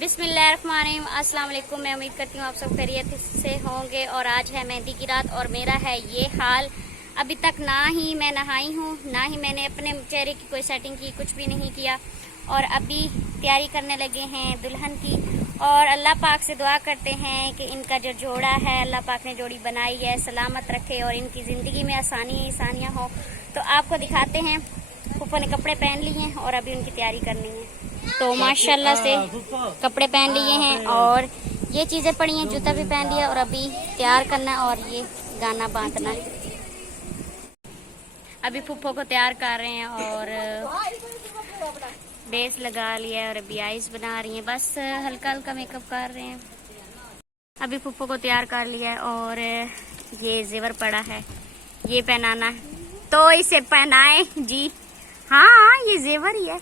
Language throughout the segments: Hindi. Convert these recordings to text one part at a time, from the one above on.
बिस्मिल्लाहिर्रहमानिर्रहीम। अस्सलाम वालेकुम। मैं उम्मीद करती हूँ आप सब खैरियत से होंगे। और आज है मेहंदी की रात और मेरा है ये हाल। अभी तक ना ही मैं नहाई हूँ, ना ही मैंने अपने चेहरे की कोई सेटिंग की, कुछ भी नहीं किया। और अभी तैयारी करने लगे हैं दुल्हन की। और अल्लाह पाक से दुआ करते हैं कि इनका जो जोड़ा है, अल्लाह पाक ने जोड़ी बनाई है, सलामत रखे और इनकी ज़िंदगी में आसानियाँ हो। तो आपको दिखाते हैं। फूफो ने कपड़े पहन लिए हैं और अभी उनकी तैयारी करनी है। तो माशाल्लाह से कपड़े पहन लिए हैं और ये चीज़ें पड़ी हैं, जूता भी पहन लिया और अभी तैयार करना है और ये गाना बांधना है। अभी फूफो को तैयार कर रहे हैं और बेस लगा लिया है और अभी आइस बना रही हैं। बस हल्का हल्का मेकअप कर रहे हैं। अभी फूफो को तैयार कर लिया है और ये जेवर पड़ा है, ये पहनाना है तो इसे पहनाए जी। हाँ ये जेवर ही है,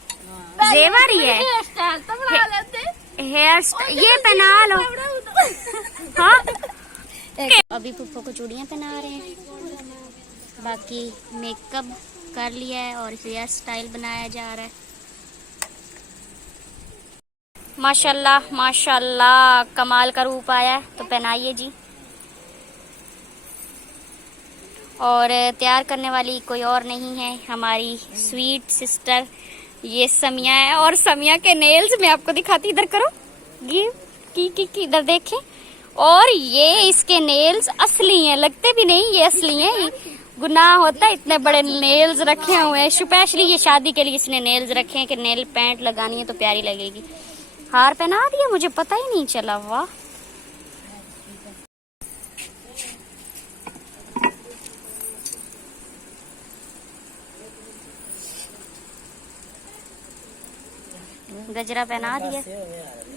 जेवर ही है। हेयर स्टाइल ये पहना लो। हाँ अभी फूफो को चूड़ियाँ पहना रहे हैं, बाकी मेकअप कर लिया है और हेयर स्टाइल बनाया जा रहा है। माशाल्लाह माशाल्लाह कमाल का रूप आया है, तो पहनाइए जी। और तैयार करने वाली कोई और नहीं है, हमारी स्वीट सिस्टर ये समिया है। और समिया के नेल्स मैं आपको दिखाती, इधर करो, ये की इधर देखें। और ये इसके नेल्स असली हैं, लगते भी नहीं ये असली हैं। गुनाह होता है, इतने बड़े नेल्स रखे हुए हैं। स्पेशली ये शादी के लिए इसने नेल्स रखे हैं कि नेल पेंट लगानी है तो प्यारी लगेगी। हार पहना दिया, मुझे पता ही नहीं चला। वाह गजरा पहना दिया।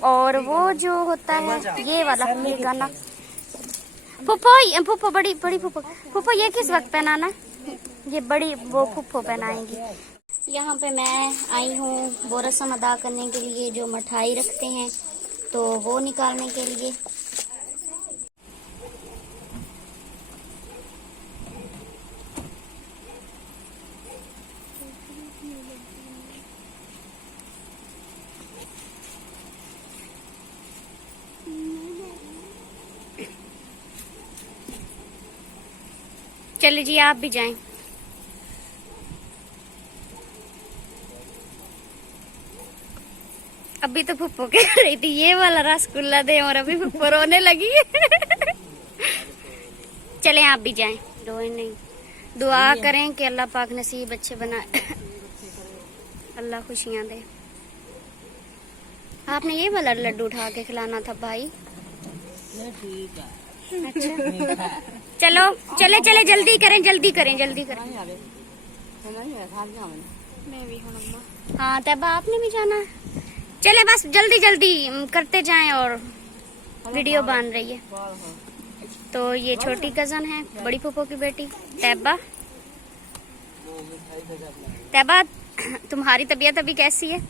और वो जो होता है ये वाला, ये गाना फूफो बड़ी फूफो ये किस वक्त पहनाना है? ये बड़ी वो फूफो पहनाएंगी। यहाँ पे मैं आई हूँ वो रस्म अदा करने के लिए, जो मिठाई रखते हैं तो वो निकालने के लिए। चलिए जी आप भी जाएं। अभी तो फुप्पो कह रही थी ये वाला रसगुल्ला दे और अभी फुप्पो रोने लगी। चलें आप भी जाएं, रोए नहीं। दुआ करें कि अल्लाह पाक नसीब अच्छे बनाए, अल्लाह खुशियां दे। आपने ये वाला लड्डू उठा के खिलाना था भाई। अच्छा चलो चले जल्दी करें। मैं भी हूँ अम्मा। हाँ तब आपने भी जाना है। चले बस जल्दी करते जाएं और वीडियो बन रही है। तो ये छोटी कजन है, बड़ी फूफो की बेटी तैबा। तैबा तुम्हारी तबीयत अभी कैसी है?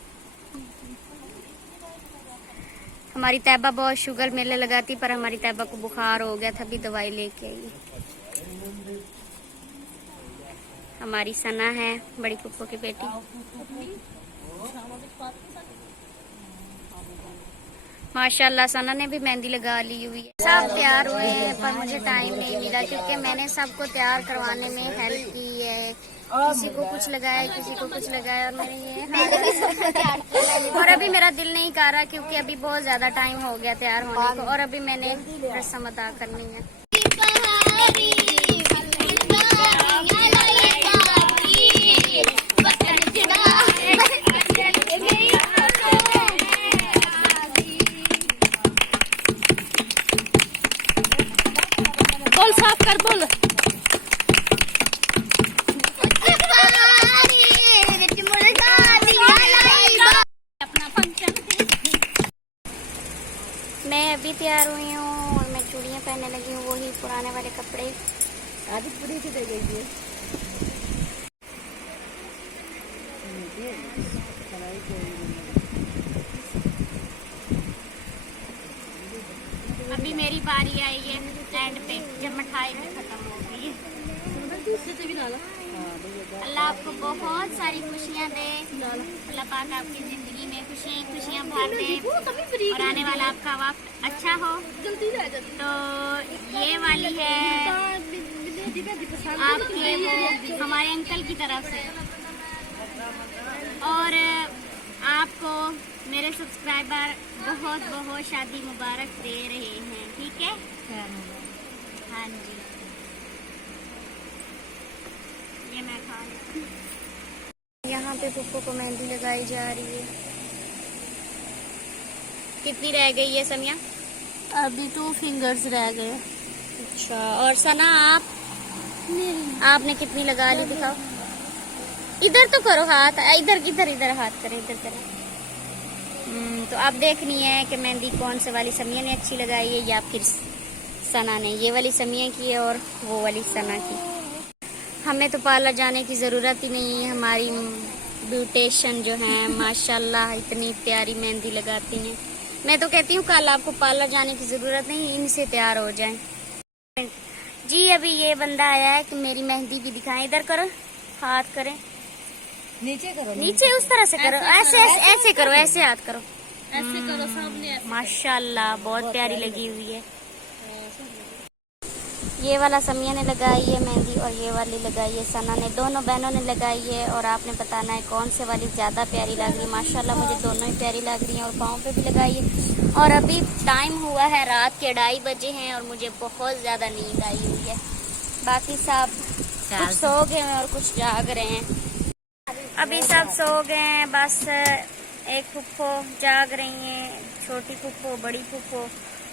हमारी तैबा बहुत शुगर मेले लगाती, पर हमारी तैबा को बुखार हो गया था, अभी दवाई लेके आई। हमारी सना है बड़ी फूफो की बेटी। माशाल्लाह सना ने भी मेहंदी लगा ली हुई है। सब तैयार हुए हैं पर मुझे टाइम नहीं मिला, क्योंकि मैंने सबको तैयार करवाने में हेल्प की है। किसी को कुछ लगाया, किसी को कुछ लगाया और मेरे ये और अभी मेरा दिल नहीं कर रहा, क्योंकि अभी बहुत ज्यादा टाइम हो गया तैयार होने को और अभी मैंने रस्म अदा करनी है। बोल साफ कर, बोल। मैं अभी तैयार हुई हूँ और मैं चूड़ियाँ पहनने लगी हूँ, वही पुराने वाले कपड़े। आधी पूरी से दे गई है। अभी मेरी बारी आई है एंड पे, जब मिठाई में खत्म हो गई है। अल्लाह आपको बहुत सारी खुशियाँ दे, अल्लाह पाक आपकी जिंदगी में खुश खुशियाँ भर दे और आने वाला आपका वक्त अच्छा हो। तो ये वाली है आपके वो हमारे अंकल की तरफ से, और आपको मेरे सब्सक्राइबर बहुत बहुत शादी मुबारक दे रहे हैं, ठीक है? हाँ जी, ये मैं खा लेती हूँ। यहाँ पे पुप्पो को मेहंदी लगाई जा रही है। कितनी रह गई है समिया? अभी 2 फिंगर्स रह गए। अच्छा, और सना आपने कितनी लगा ली, दिखाओ। इधर तो करो हाथ, इधर इधर इधर हाथ करें, इधर करें। तो आप देखनी है कि मेहंदी कौन से वाली समिया ने अच्छी लगाई है या फिर सना ने। ये वाली समिया की है और वो वाली सना की। हमें तो पार्लर जाने की ज़रूरत ही नहीं है। हमारी ब्यूटिशियन जो हैं माशाल्लाह इतनी प्यारी मेहंदी लगाती हैं। मैं तो कहती हूँ कल आपको पार्लर जाने की ज़रूरत नहीं, इनसे तैयार हो जाएं। जी अभी ये बंदा आया है कि मेरी मेहंदी भी दिखाएं। इधर करो, हाथ करें, नीचे करो, नीचे उस तरह से करो, ऐसे ऐसे करो, ऐसे हाथ करो, ऐसे करो सामने। माशाल्लाह बहुत प्यारी लगी हुई है। ये वाला समिया ने लगाई है मेहंदी और ये वाली लगाई है सना ने। दोनों बहनों ने लगाई है और आपने बताना है कौन से वाली ज़्यादा प्यारी लग रही है। माशाल्लाह मुझे दोनों ही प्यारी लग रही हैं और पाँव पे भी लगाई है। और अभी टाइम हुआ है रात के 2:30 बजे हैं और मुझे बहुत ज़्यादा नींद आई हुई है। बाकी सब कुछ सो गए हैं और कुछ जाग रहे हैं। अभी सब सो गए हैं, बस एक फुफ्फो जाग रही हैं, छोटी फुफ्फो, बड़ी फुफ्फो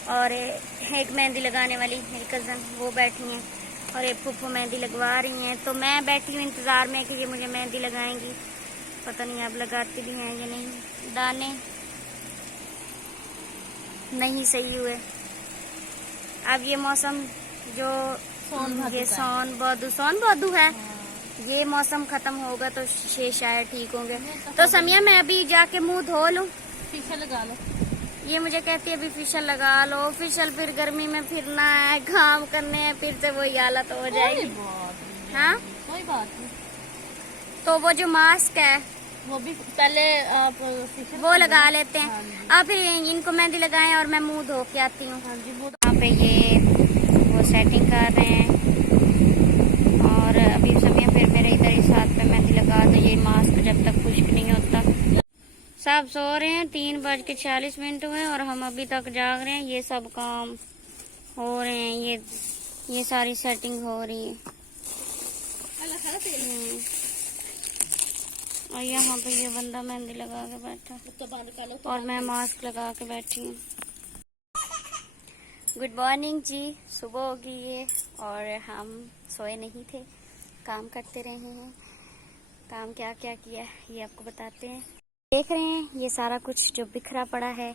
और एक मेहंदी लगाने वाली मेरी कज़न वो बैठी हैं और एक फुफ्फो मेहंदी लगवा रही हैं। तो मैं बैठी हूँ इंतज़ार में कि ये मुझे मेहंदी लगाएंगी। पता नहीं अब लगाती भी हैं या नहीं। दाने नहीं सही हुए। अब ये मौसम जो ये सोन बौदू है, ये मौसम खत्म होगा तो शायद ठीक होंगे। तो समिया मैं अभी जाके मुंह धो लूं। फेशियल लगा लो। ये मुझे कहती है अभी फेशियल लगा लो। फेशियल फिर गर्मी में फिरना है, काम करने हैं, फिर से वही हालत हो जाएगी। हाँ कोई बात नहीं। तो वो जो मास्क है वो भी पहले आप वो लगा लेते हैं। आप फिर इनको मेहंदी लगाएं और मैं मुंह धो के आती हूँ। यहाँ पे ये वो सेटिंग कर रहे हैं और अभी समय फिर मेरे इधर इस हाथ पे मेहंदी लगा दो। ये मास्क जब तक खुश्क नहीं होता। सब सो रहे हैं, 3:40 हुए और हम अभी तक जाग रहे हैं। ये सब काम हो रहे हैं, ये सारी सेटिंग हो रही है। और यहाँ पे ये बंदा मेहंदी लगा के बैठा और मैं मास्क लगा के बैठी हूँ। गुड मॉर्निंग जी, सुबह होगी ये और हम सोए नहीं थे, काम करते रहे हैं। काम क्या क्या किया ये आपको बताते हैं। देख रहे हैं ये सारा कुछ जो बिखरा पड़ा है,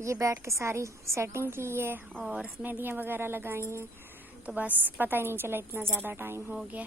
ये बैठ के सारी सेटिंग की है और मेहंदियाँ वगैरह लगाई हैं। तो बस पता ही नहीं चला, इतना ज़्यादा टाइम हो गया।